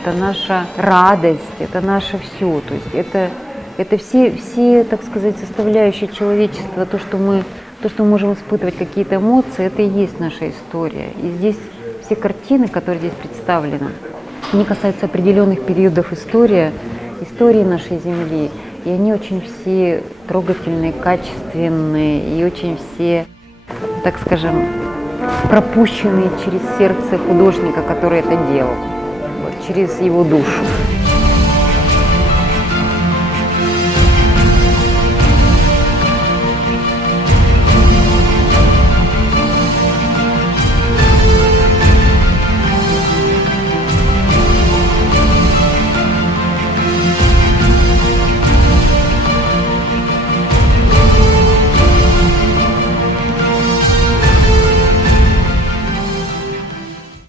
это наша радость, это наше все. То есть это все, так сказать, составляющие человечества, то, что мы можем испытывать какие-то эмоции, это и есть наша история. И здесь все картины, которые здесь представлены, они касаются определенных периодов истории нашей Земли. И они очень все трогательные, качественные, и очень все, так скажем, пропущенные через сердце художника, который это делал, вот, через его душу.